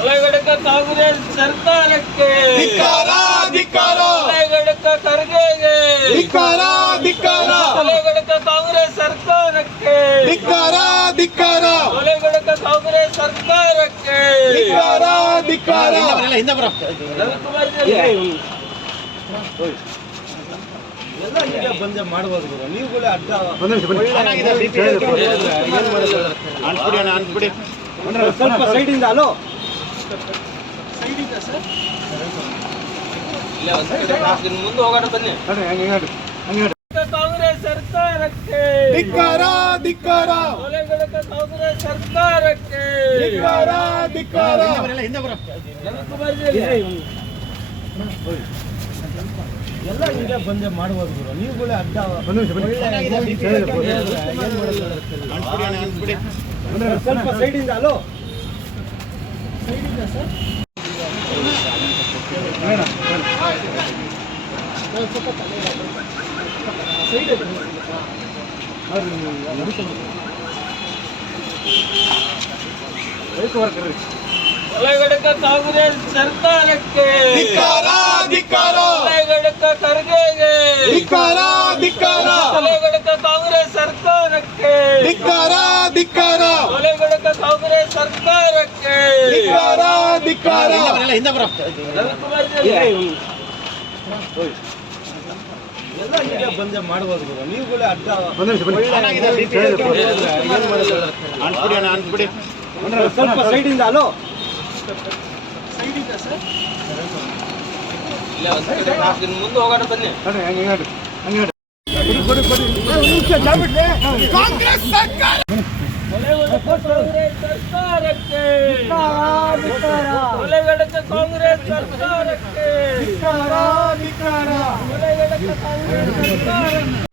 ಒಳಗಡಕ ಕಾಂಗ್ರೆಸ್ ಸರ್ಕಾರಕ್ಕೆ ಒಳಗಡಕ ಖರ್ಗೆಗೆ ಒಳಗಡಕ ಕಾಂಗ್ರೆಸ್ ಸರ್ಕಾರಕ್ಕೆ ಒಳಗಡಕ ಕಾಂಗ್ರೆಸ್ ಸರ್ಕಾರಕ್ಕೆ ಎಲ್ಲ ಈಗ ಬಂದೆ ಮಾಡಬಹುದು ನೀವುಗಳೇ ಅಡ್ಡ ಸ್ವಲ್ಪ ಸೈಡಿಂದ ಅಲೋ ಸೈಡಿಂದ ಸರ್ ಇಲ್ಲ ಒಂದು ಕಡೆ ಮುಂದೆ ಹೋಗೋಣ ಬನ್ನಿ ಕಾಂಗ್ರೆಸ್ ಸರ್ಕಾರಕ್ಕೆ ಒಳಗಡಕ ಕಾಂಗ್ರೆಸ್ ಸರ್ಕಾರಕ್ಕೆ ಎಲ್ಲ ಈಗ ಬಂದೆ ಮಾಡಬಹುದು ನೀವುಗಳೇ ಅಡ್ಡ ಸ್ವಲ್ಪ ಸೈಡಿಂದ ಅಲೋ ಸೈಡಿಂದ ಸರ್ ಒಳಗಡಕ ಕಾಂಗ್ರೆಸ್ ಸರ್ಕಾರಕ್ಕೆ ಒಳಗಡಕ ಖರ್ಗೆಗೆ ಒಳಗಡಕ ಕಾಂಗ್ರೆಸ್ ಸರ್ಕಾರಕ್ಕೆ ಒಳಗಡಕ ಕಾಂಗ್ರೆಸ್ ಸರ್ಕಾರಕ್ಕೆ ಎಲ್ಲ ಈಗ ಬಂದೆ ಮಾಡಬಹುದು ನೀವುಗಳೇ ಅಡ್ಡ ಸ್ವಲ್ಪ ಸೈಡಿಂದ ಅಲೋ ಸೈಡಿಂದ ಸರ್ ಇಲ್ಲ ಒಂದು ಕಡೆ ಮುಂದೆ ಹೋಗೋಣ ಬನ್ನಿ ಕಾಂಗ್ರೆಸ್ ಸರ್ಕಾರ ಸರ್ಕಾರಕ್ಕೆ ಒಳಗಡಕ ಕಾಂಗ್ರೆಸ್ ಸರ್ಕಾರಕ್ಕೆ ಒಳಗಡಕ ಕಾಂಗ್ರೆಸ್ ಸರ್ಕಾರಕ್ಕೆ